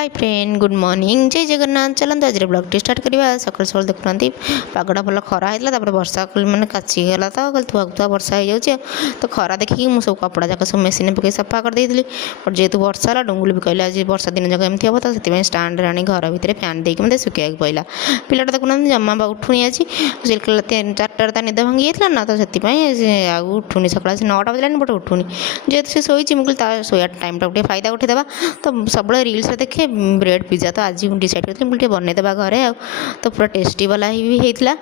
Hi friend good morning जय जगन्नाथ चलते आज ब्लॉग टी स्टार्ट करवा सकाल सकाल देखुना पगड़ा भल खरा होता वर्षा मैंने काचिगला तो कल थुआ थुआ वर्षा हो जाए तो खरा देखिए मुझे सब कपड़ा जाक सब मेसीन पकई सफा कर देती बट जेहतु वर्षा है डुंगुल भी कहला आज वर्षा दिन जाक एमती हम तो से स्टाण्ड आनी घर भितर फैन देके मतलब सुखा पड़ा पिलाटा देखुना जमा बा उठुनी आज चार्टार निद भांगी जाता ना तो से उठुनी सका 9टा बजलानी बट उठुनी जेहतु से शोची मुझे शोया टाइम टाइम फायदा उठेदेवा तो सब रिल्स देखे ब्रेड पिज्जा तो आज डिसाइड कर बनईदेवा घरे तो पूरा टेस्टी वाला ही होता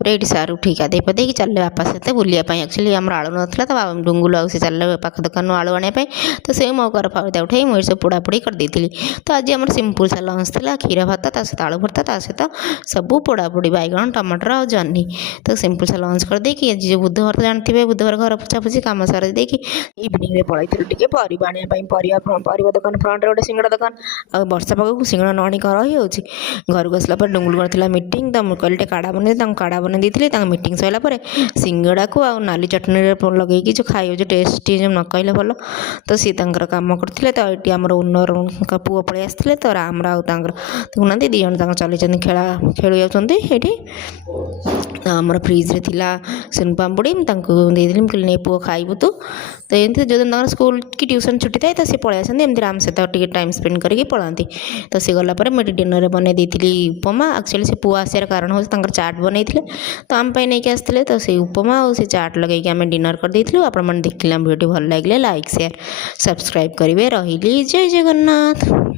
पूरा ये सारू ठीक है पदे चल बापा सहित बुलापाई एक्चुअली आम आलू नाला तो डुंगुल से चल पाख दुकान आलू आने तो से मौकार फायदा उठाई मुझे सब पोड़ापोड़ी कर देती तो आज आम सिंपल सा लंच था क्षीर भात ता सहित आलू भर्ता ता सहित सब पोड़ापोड़ी बैगन टमाटर और जन्नी तो सिंपल सा लंच कर देकी आज बुधवार तो जानते हैं बुधवार घर पोछापोछी कम सारी देकी इवनिंग में पलैलु टे परिवा परिवा दुकान फ्रंट गोटे सिंगड़ा दुकान आ वर्षा पाग सिंगड़ा नणी कर रही घर को आसला डुंगुल कर मीटिंग तो मुझे कहली काढ़ा बन काढ़ा बन दी मीटिंग सरला सिंगड़ा को आ नाली चटनी लगे जो खाई जो टेस्टी जो न कहले भल तो सी कम करते तो ये आम ओनर पुओ पलि आसते तो आमर देखुना दिज चल खेला खेल जाती आमर फ्रिज रे थिला सुन पाम्पुड़ी देदेली कहली पुओ खाइबु तू तो एमती जो दिन स्कूल कि ट्यूशन छुट्टी थाए तो सी पलि आसती एमती आम सहित टाइम स्पेंड करके पलाती तो सी गलापर मुझे डिनर बन दी उपमा एक्चुअली से पुओ आसार कारण हूँ चाट बन तो आम नहीं आसते तो से उपमा और से चाट लगे आम डिनर कर देलु आपण देखिले वीडियो भल लगे लाइक शेयर सब्सक्राइब करेंगे रही जय जगन्नाथ।